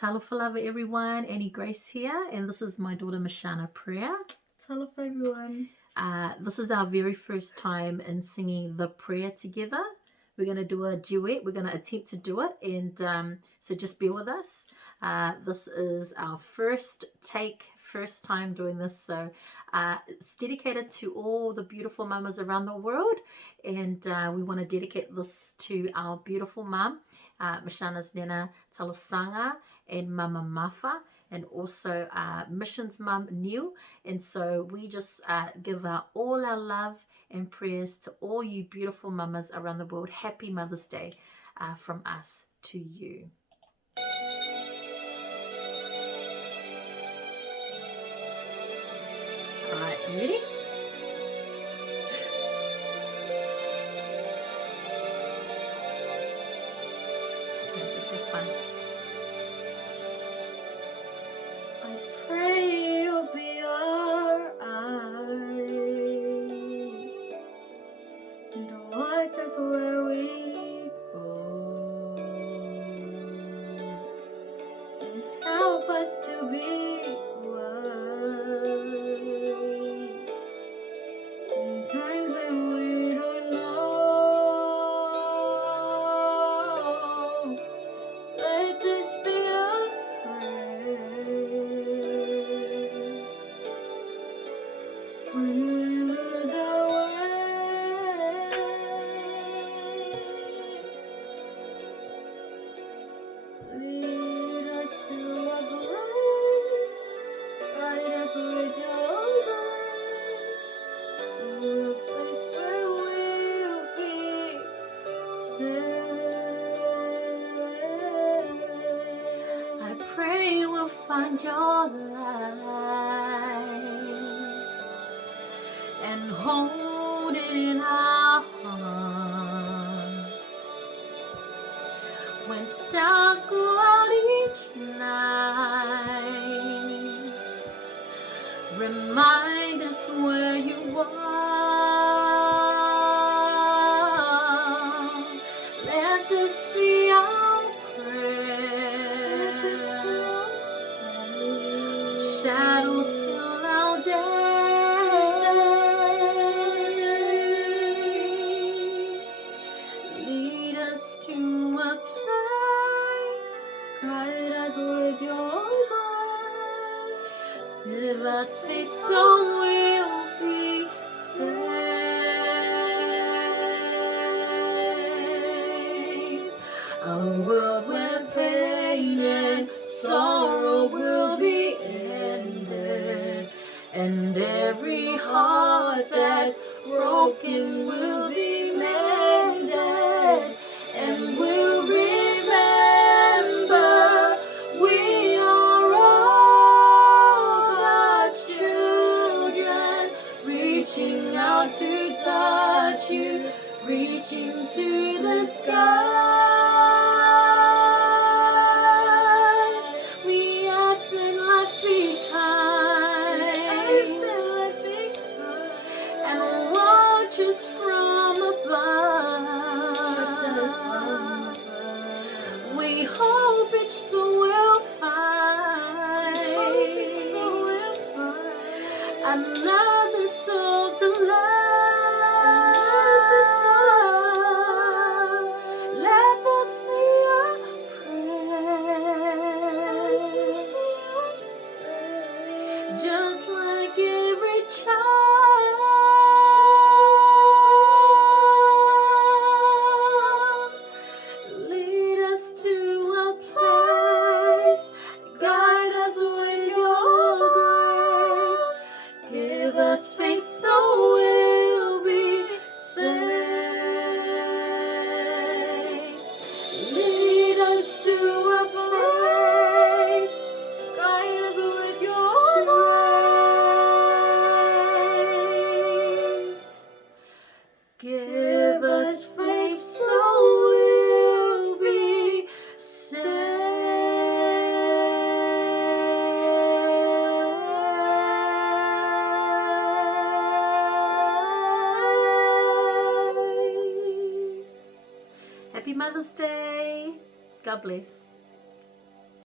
Talofa lava everyone, Annie Grace here, and this is my daughter Mashana Prayer. Talofa everyone. This is our very first time in singing the prayer together. We're going to do a duet. We're going to attempt to do it, and so just bear with us. This is our first time doing this, so it's dedicated to all the beautiful mamas around the world, and we want to dedicate this to our beautiful mum, Mashana's Nena Talosanga and Mama Mafa, and also Missions Mum Neil. And so we just give all our love and prayers to all you beautiful mamas around the world. Happy Mother's Day from us to you. All right, ready? It's okay, just have fun. I pray you'll be our eyes and watch us where we go, and help us to be wise in times when we don't know. Let this be our prayer when we lose our way. Lead us to a place, guide us with your grace, to a place where we'll be safe. I pray we'll find your light and hold in our hearts when stars go out each night. Remind us where you are. Let this be our prayer. When shadows fill our day, lead us to a place, Guide us with your grace. give us faith so we'll be safe. A world where pain and sorrow will be ended, and every heart that's broken will be mended, and we'll remember we are all God's children, reaching out to touch you, reaching to the sky. We ask that life be kind and watch us from above. We hope each soul will find another soul to love. Let this be our prayer, just like every child. Lead us to a place, guide us with your grace, give us faith so we'll be safe. Lead us to a place, Guide us with your grace, give us faith so we'll be safe. Happy Mother's Day. God bless.